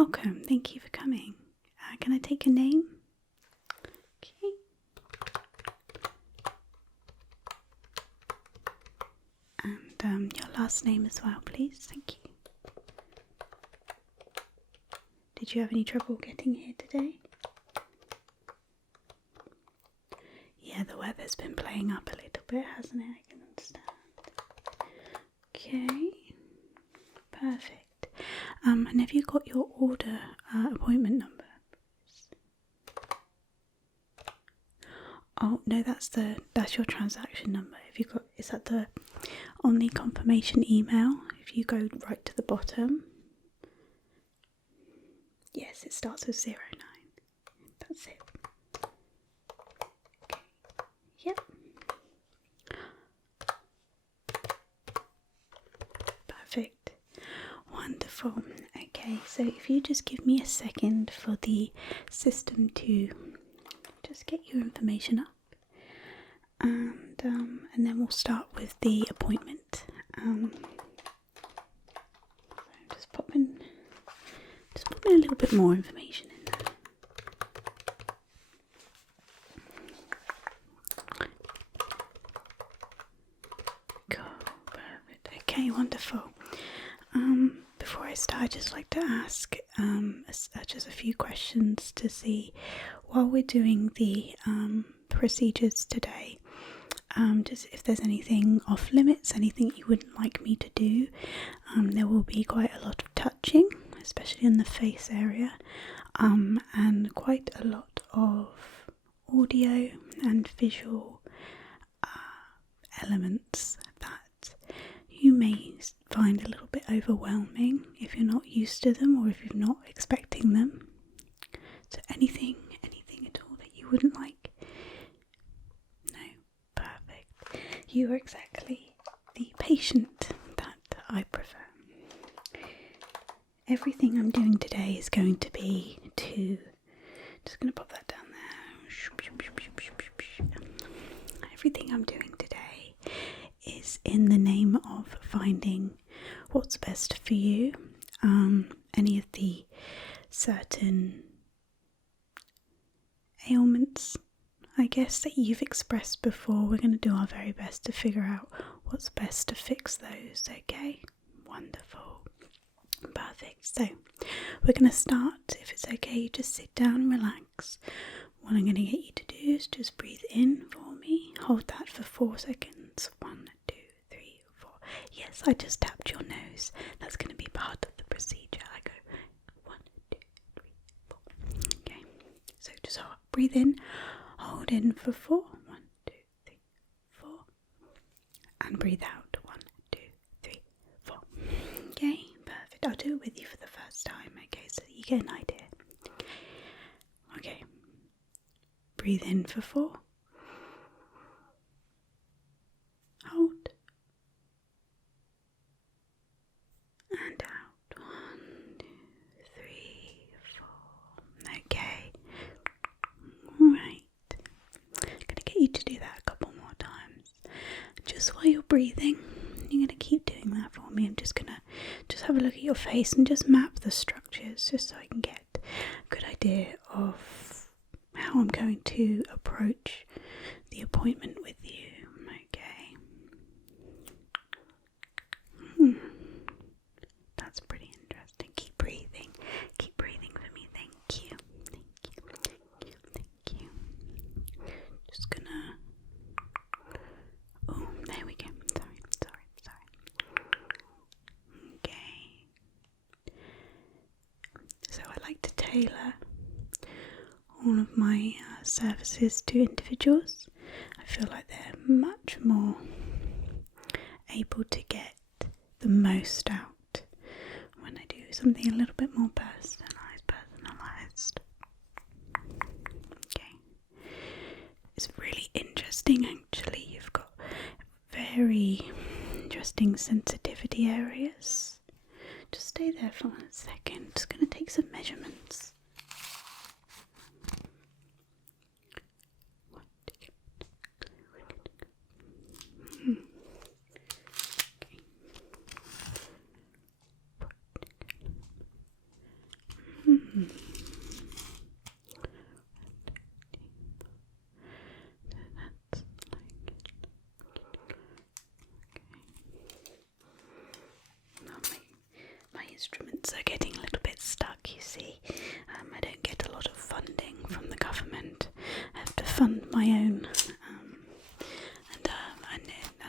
welcome. Thank you for coming. Can I take your name? Okay. And your last name as well, please. Thank you. Did you have any trouble getting here today? Yeah, the weather's been playing up a little bit, hasn't it? I can understand. Okay. Perfect. And have you got your order appointment number? Oh no, that's your transaction number. Is that on the confirmation email? If you go right to the bottom, yes, it starts with 09. That's it. Okay. Yep. Perfect. Wonderful. Okay, so if you just give me a second for the system to just get your information up, and then we'll start with the appointment. Just pop in a little bit more information in there. Cool, perfect. Okay, wonderful. Before I start, I'd just like to ask just a few questions to see, while we're doing the procedures today, just if there's anything off limits, anything you wouldn't like me to do. There will be quite a lot of touching, especially in the face area, and quite a lot of audio and visual elements that you may find a little bit overwhelming if you're not used to them or if you're not expecting them. So anything at all that you wouldn't like? No? Perfect. You are exactly the patient that I prefer. Everything I'm doing today is going to be just going to pop that down there. Everything I'm doing today is in the name of finding what's best for you. Any of the certain ailments, I guess, that you've expressed before, we're going to do our very best to figure out what's best to fix those. Okay? Wonderful. Perfect. So we're going to start. If it's okay, you just sit down and relax. What I'm going to get you to do is just breathe in for me. Hold that for 4 seconds. 1, 2, 3, 4. Yes, I just tapped your nose. That's going to be part of the procedure. I go 1, 2, 3, 4. Okay. So just breathe in. Hold in for 4. 1, 2, 3, 4. And breathe out. 1, 2, 3, 4. Okay. Perfect. I'll do it with you for the first time. Okay, so that you get an idea. Okay. Breathe in for 4. Hold. And out. 1, 2, 3, 4. Okay. Right. I'm going to get you to do that a couple more times. Just while you're breathing, you're going to keep doing that for me. I'm just going to have a look at your face and just map the structures just so I can get a good idea of how I'm going to approach the appointment with you. Okay. That's pretty interesting. Keep breathing. Keep breathing for me. Thank you. Thank you. Thank you. Thank you. Just gonna... Oh, there we go. Sorry. Okay. So I like to tailor all of my services to individuals. I feel like they're much more able to get the most out when I do something a little bit more personalized. Okay. It's really interesting actually. You've got very interesting sensitivity areas. Just stay there for 1 second. Just going to take some measurements. instruments are getting a little bit stuck, you see. I don't get a lot of funding from the government. I have to fund my own, and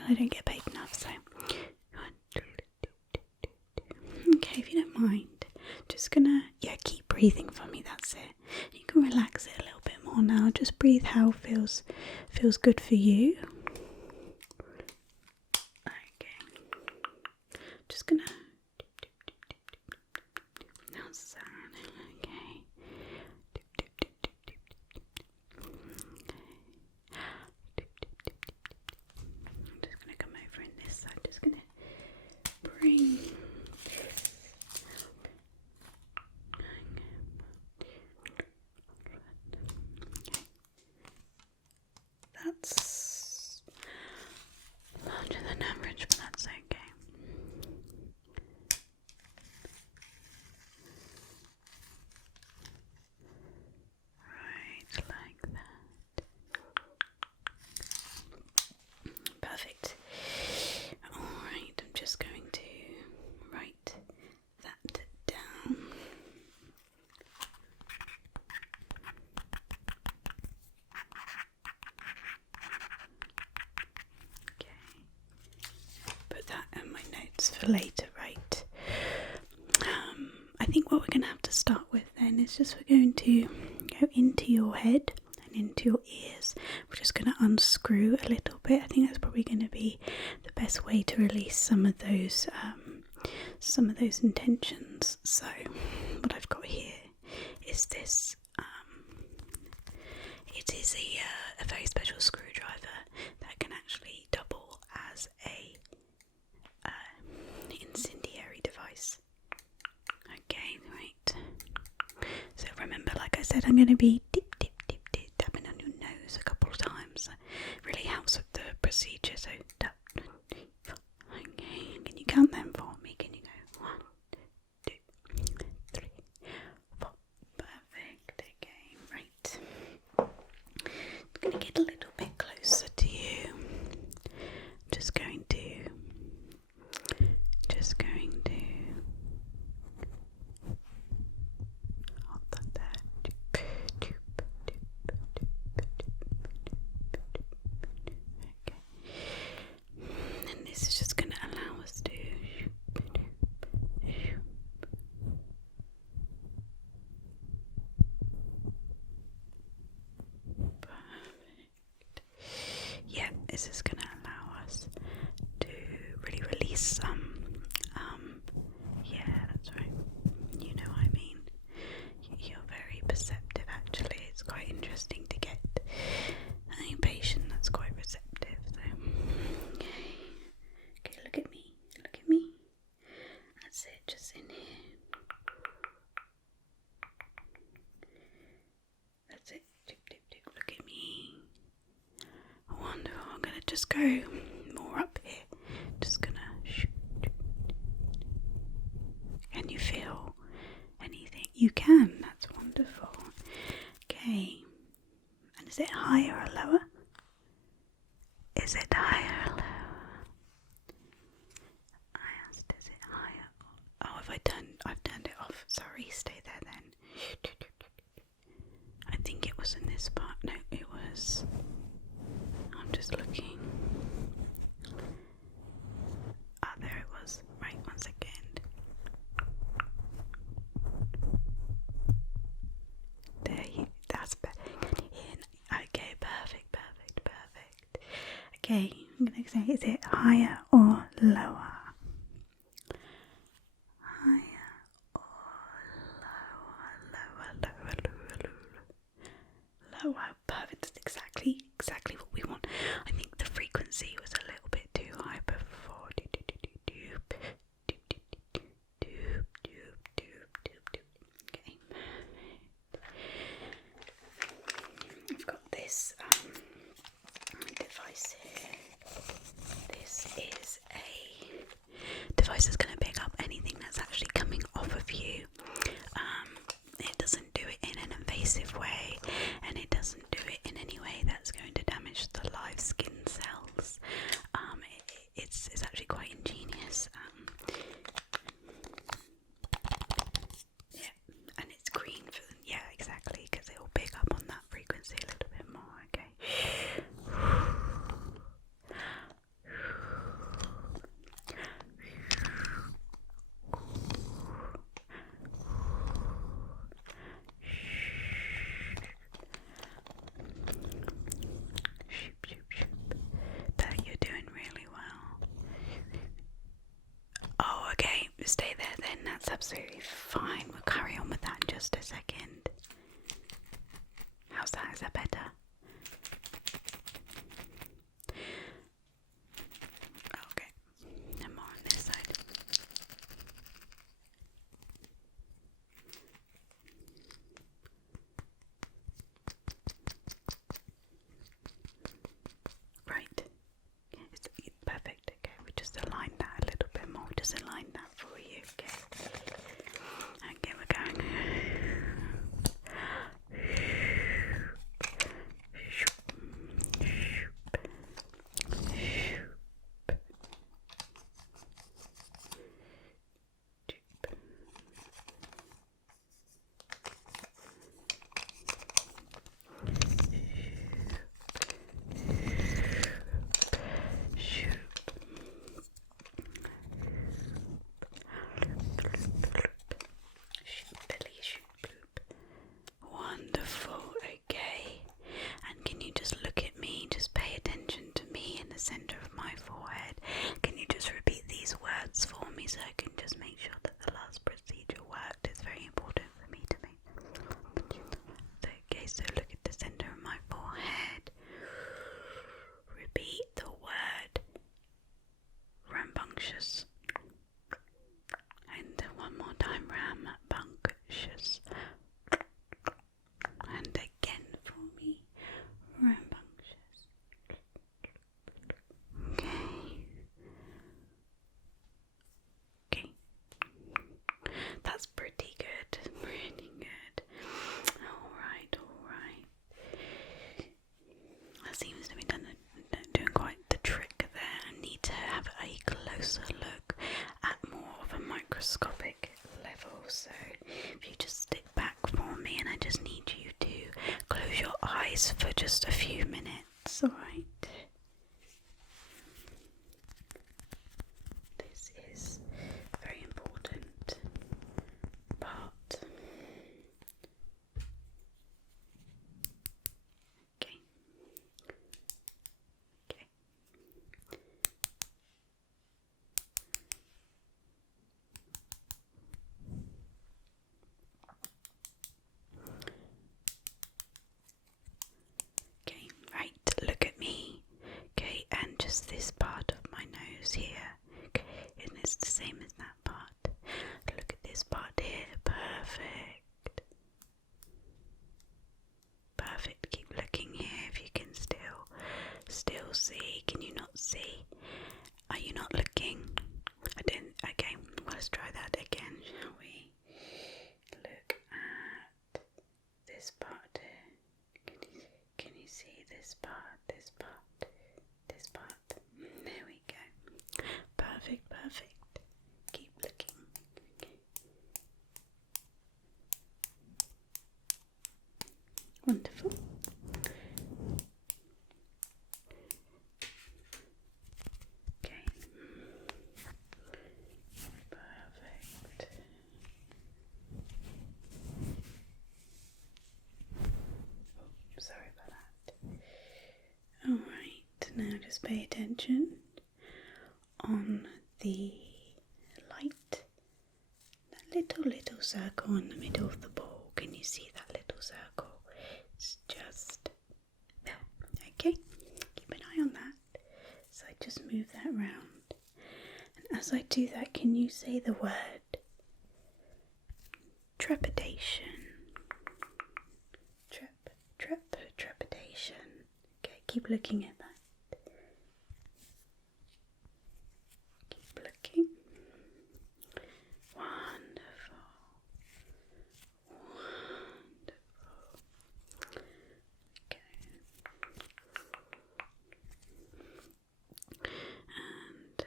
I don't get paid enough, so... Okay, if you don't mind, just gonna, keep breathing for me, that's it. You can relax it a little bit more now, just breathe how feels good for you. Okay, just gonna... How's that? Okay. I'm just gonna come over in this side, just gonna bring this. That's larger than average, but that's okay. Right, like that. Perfect. Alright, I'm just going to write that down. Okay. Put that in my notes for later, right? I think what we're going to have to start with then is just we're going to go into your head and into your ears. We're just going to unscrew a little bit. I think that's probably going to be the best way to release some of those intentions. So what I've got here is this. It is a very special screwdriver that can actually double as a incendiary device. Okay, right. So remember, like I said, I'm going to be dip, dip, dip, dip, tapping on your nose a couple of times. Really helps with the procedure. So tap, 2, 3, 4. Okay, can you count them for me? Can you go 1, 2, 3, 4? Perfect. Okay, right. I'm going to get a little bit closer to you. Just going to hold that there. Okay. And this is just going to allow us to perfect. Yeah, this is going to allow us to really release some that's right, you know what I mean. You're very perceptive actually. It's quite interesting to get a patient that's quite receptive. So okay, look at me, that's it, just in here, that's it, dip, dip, dip. Look at me, wonderful. I'm gonna just go more up here, just gonna shoot. Can you feel anything? You can, that's wonderful. Okay, and is it higher or lower? Is it higher or lower? I asked, is it higher? Oh, I've turned it off. Sorry, stay there then. I think it was in this part. No, it was. I'm just looking. Ah, there it was. Right, 1 second. That's better. Okay, perfect. Okay, I'm going to say, is it higher or lower? Higher or lower. Perfect. That's exactly what we want. I think the frequency was a little bit too high before. Okay. I've got this device here. This is absolutely fine. We'll carry on with that in just a second. How's that? Is that better? Okay. And more on this side. Right. It's perfect. Okay, we just align that a little bit more. Just align that for you. Okay. Okay, we're going. Wonderful, okay. And can you just look at me? Just pay attention to me in the center of my forehead. Can you just repeat these words for me so I can just make sure that the last procedure worked? It's very important for me to make. Okay, so look at the center of my forehead. Repeat the word rambunctious. And one more time, rambunctious. And again for me, rambunctious. Okay. Okay. That's pretty good. Pretty good. Alright, alright. That seems to be doing quite the trick there. I need to have a closer look at more of a microscopic level. So if you just stick back for me, and I just need you to close your eyes for just a few minutes, alright? This is a very important part. Okay. Okay. Okay, right, look at me. Okay, and just this part of my nose here. Okay, and it's the same as that part. Look at this part here. Perfect. Perfect. Keep looking here if you can still see. Can you not see? Are you not looking? I didn't. Okay, let's try that again, shall we? Look at this part here. Can you see this part, this part, this part? There we go. Perfect, perfect. Keep looking. Wonderful. Okay. Perfect. Oh, sorry about that. Alright, now just pay attention on the light. That little circle in the middle of the bowl. Can you see that little circle? It's just there. Okay, keep an eye on that. So I just move that round. And as I do that, can you say the word trepidation? Trepidation. Okay, keep looking at that. Keep looking. Wonderful. Wonderful. Okay. And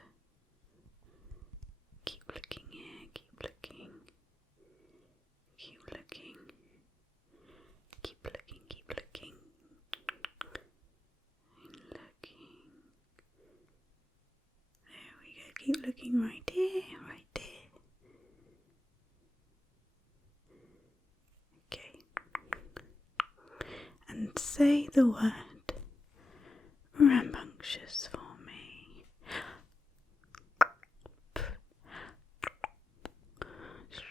keep looking here, keep looking. Keep looking. Keep looking, keep looking. Looking. There we go. Keep looking right there, right there. Okay. And say the word rambunctious for me. Just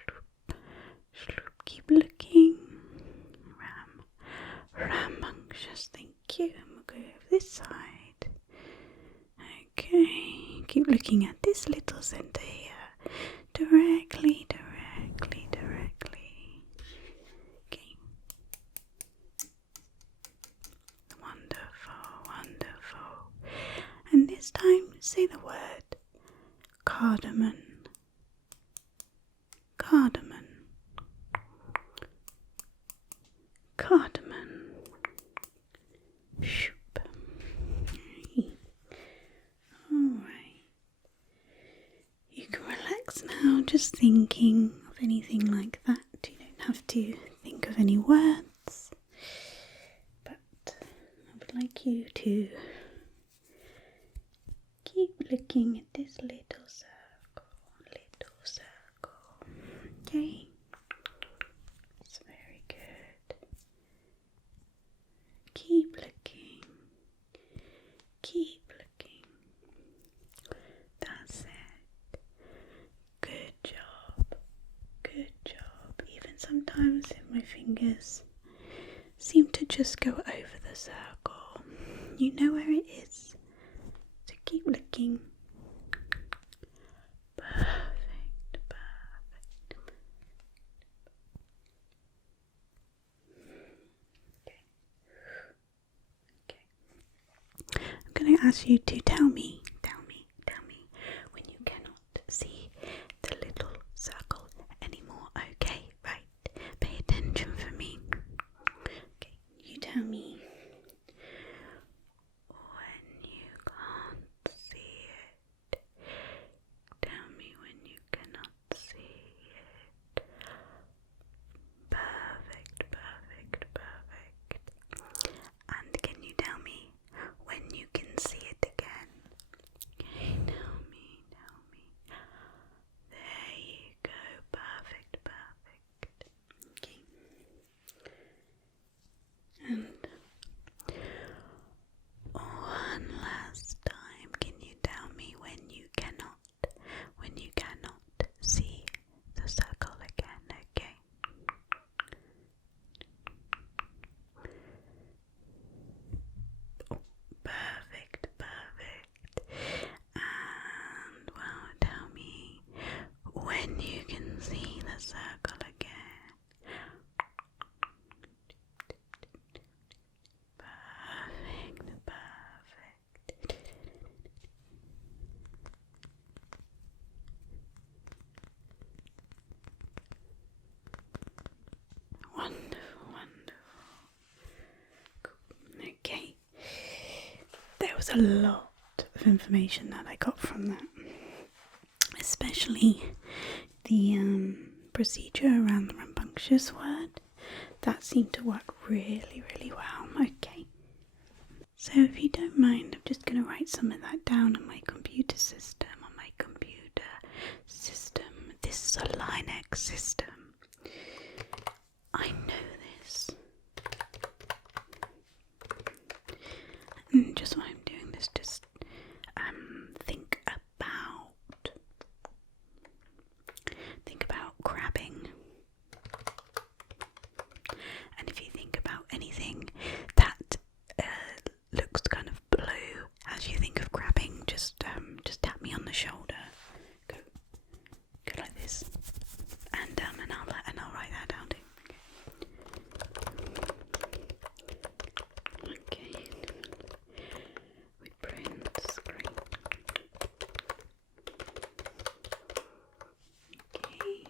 looking at this little centre here. Directly. Okay. Wonderful. And this time, say the word cardamom. Shoop. Alright. You can relax now, just thinking of anything like that. You don't have to think of any words. But I would like you to keep looking at this little circle. Okay? It's very good. Keep looking. That's it. Good job. Even sometimes my fingers seem to just go over the circle. You know where it is. So keep looking. Perfect. Okay. I'm going to ask you to tell me when you cannot see the little circle anymore. Okay, right. Pay attention for me. Okay, you tell me when you can't see it. Tell me when you cannot see it. Perfect. And can you tell me when you can see it again? Okay, tell me. There you go. Perfect. Okay. And one last time, can you tell me when you cannot see the circle again? Okay. Oh, perfect. And well, tell me when you can see the circle again. Perfect. Wonderful. Cool. Okay. There was a lot of information that I got from that, especially the procedure around the rambunctious word. That seemed to work really well. Okay. So if you don't mind, I'm just going to write some of that down on my computer system. This is a Linux system. I know this. And just while I'm doing this, just think about grabbing. And if you think about anything that looks kind of blue as you think of grabbing, just tap me on the shoulder. Go like this, and I'll write that down too. Okay. We print screen. Okay.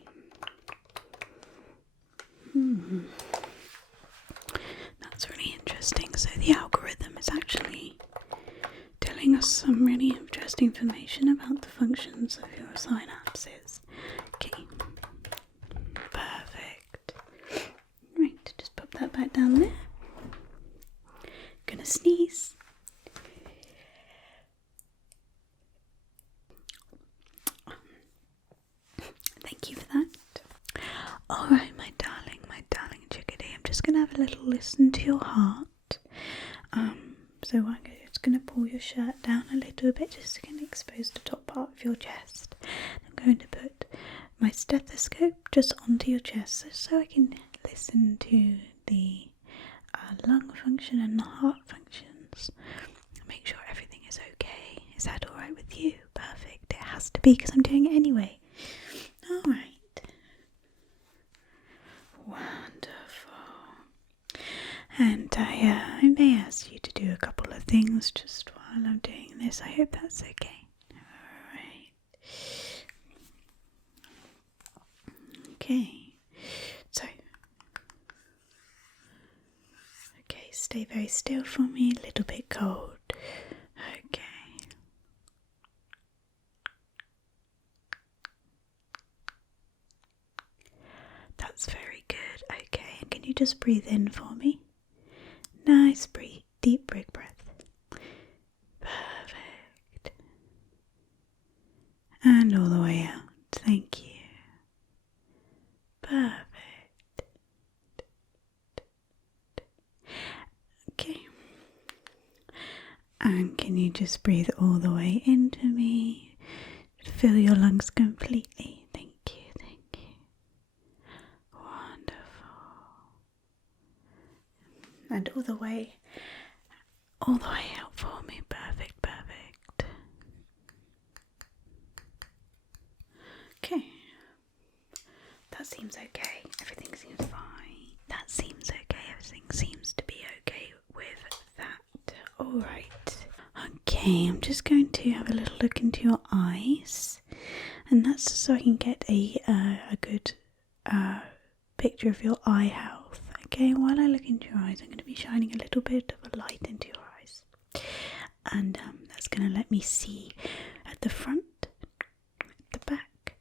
That's really interesting. So the algorithm is actually telling us some really interesting information about the functions of your synapses. Okay. Perfect. Right, just pop that back down there. Gonna sneeze. Thank you for that. Alright, my darling chickadee, I'm just gonna have a little listen to your heart. So I'm just gonna pull your shirt down a little bit just to kind of expose the top part of your chest. I'm going to put my stethoscope just onto your chest so I can listen to the lung function and the heart functions. Make sure everything is okay. Is that alright with you? Perfect. It has to be because I'm doing it anyway. Alright. Wonderful. And I may ask you to do a couple of things just while I'm doing this. I hope that's okay. Alright. Okay. So. Okay, stay very still for me. A little bit cold. Okay. That's very good. Okay, and can you just breathe in for me? Nice, deep big breath. Perfect. And all the way out. Thank you. Perfect. Okay. And can you just breathe all the way into me? Fill your lungs completely. Thank you, thank you. Wonderful. And all the way out for me. Perfect, perfect. Okay. That seems okay. Everything seems fine. That seems okay. Everything seems to be okay with that. Alright. Okay, I'm just going to have a little look into your eyes. And that's so I can get a good picture of your eye health. Okay, while I look into your eyes, I'm going to be shining a little bit of a light into your eyes. And that's going to let me see at the front, the back,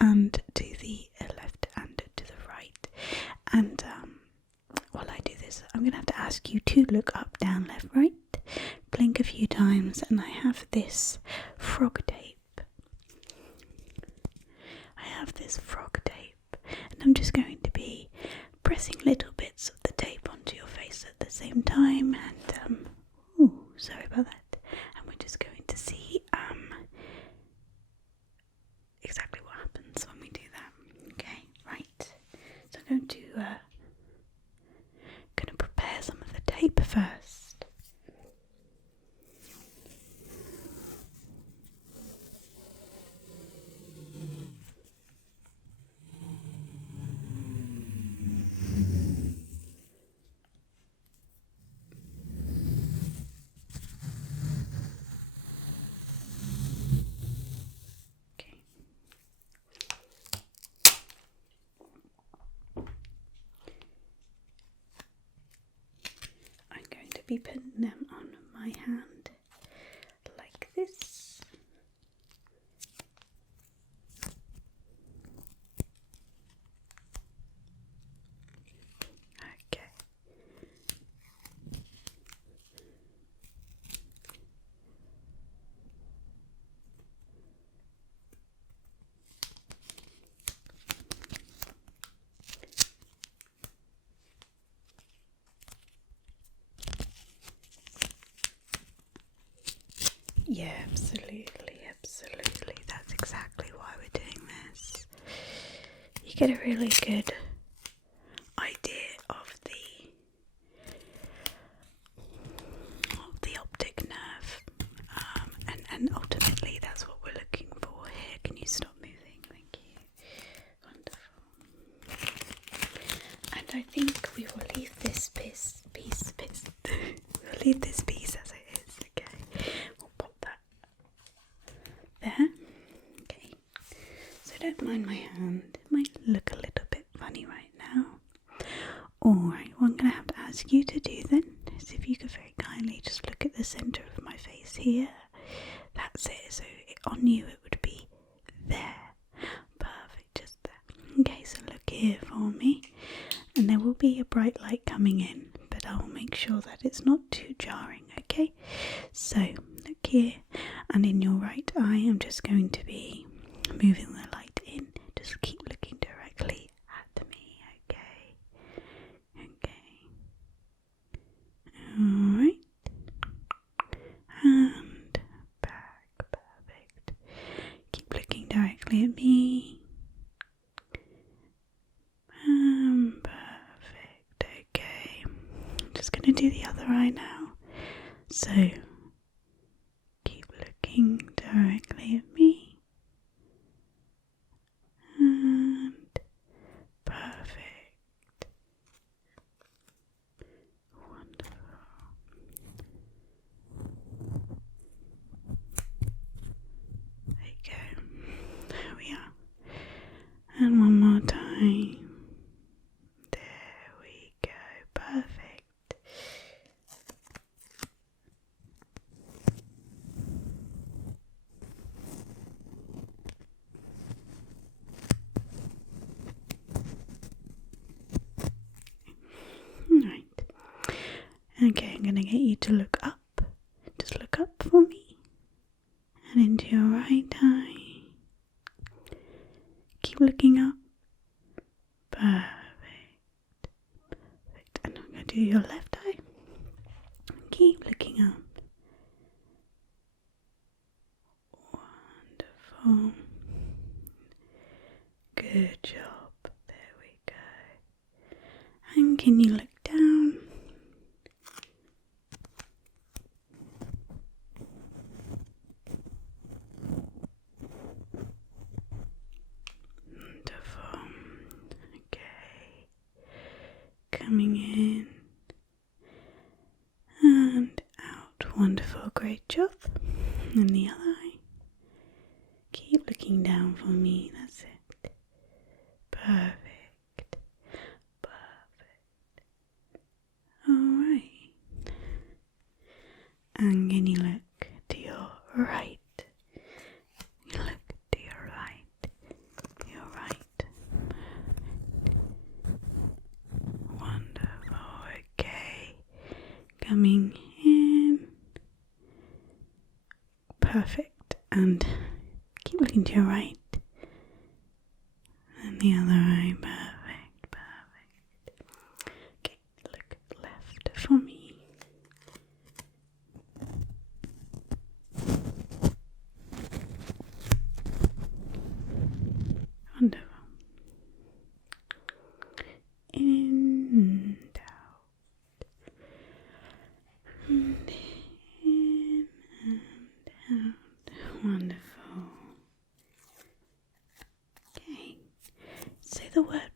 and to the left and to the right. And while I do this, I'm going to have to ask you to look up, down, left, right, blink a few times, and I have this frog tape. And I'm just going to be pressing little bits of the tape onto your face at the same time, and sorry about that. And we're just going to see exactly what happens when we do that. Okay, right. So I'm going to prepare some of the tape first. I'm going to be putting them on my hand like this. Okay. Yeah, absolutely. That's exactly why we're doing this. You get a really good idea of the optic nerve, and ultimately that's what we're looking for here. Can you stop moving? Thank you. Wonderful. And I think we will leave this piece we'll leave this piece as it is. Okay, we'll pop that there. Okay, so don't mind my hand. It might look a little bit funny right now. Alright, what I'm going to have to ask you to do then is if you could very kindly just look at the centre of my face here. That's it, so on you it would be there. Perfect, just there. Okay, so look here for me. And there will be a bright light coming in, but I will make sure that it's not too jarring, okay? So, look here, and in your right eye I'm just going to be moving the light in. Just keep looking directly at me, okay? Okay. Alright. And back, perfect. Keep looking directly at me. Perfect, okay. I'm just going to do the other eye now. So, keep looking directly Okay, I'm going to get you to look up. Just look up for me. And into your right eye. Keep looking up. Perfect. Perfect. And I'm going to do your left eye. Keep looking up. Wonderful. Good job. There we go. And can you look down? Wonderful. Okay. Coming in and out. Wonderful. Great job. And the other eye. Keep looking down for me. That's it. Perfect. Perfect. Alright. And can you look to your right? You look to your right. Your right. Perfect. Wonderful. Okay. Coming in. Perfect. And keep looking to your right. And the other eye. Perfect. Perfect. Okay. Look left for me. Wonderful. In and out. And in and out. Wonderful. Okay. Say the word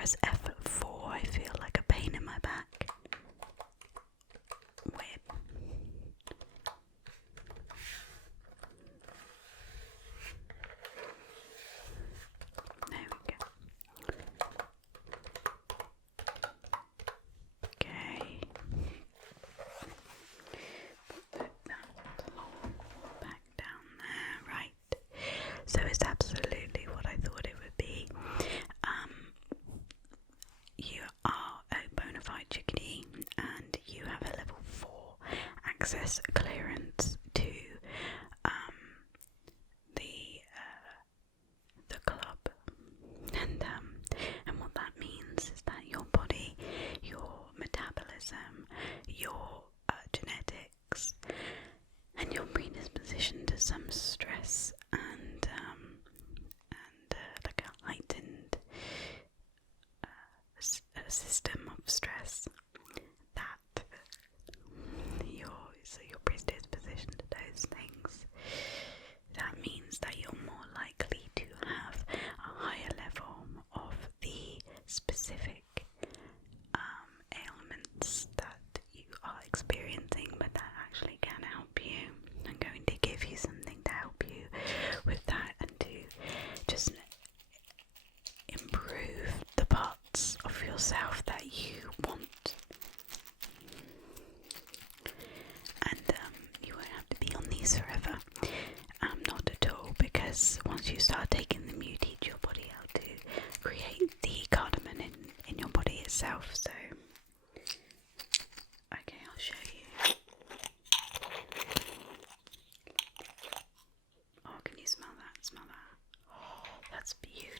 press F4, I feel like a pain in my back. Weird. There we go. Okay. Put that back down there. Right. So it's absolutely what I thought it would be. You are a bona fide chickadee and you have a level 4 access clearance to the club, and what that means is that your body, your metabolism, your genetics, and your predisposition to some stress and like a heightened system of stress, that your predisposition to those things, that means that you're more likely to have a higher level of the specific ailments that you are experiencing, but that actually can help you. I'm going to give you something to help you with that and to just improve the parts of yourself that you want. And you won't have to be on these forever. Not at all, because once you start taking them, you teach your body how to create the cardamom in your body itself. So, okay, I'll show you. Oh, can you smell that? Smell that? Oh, that's beautiful.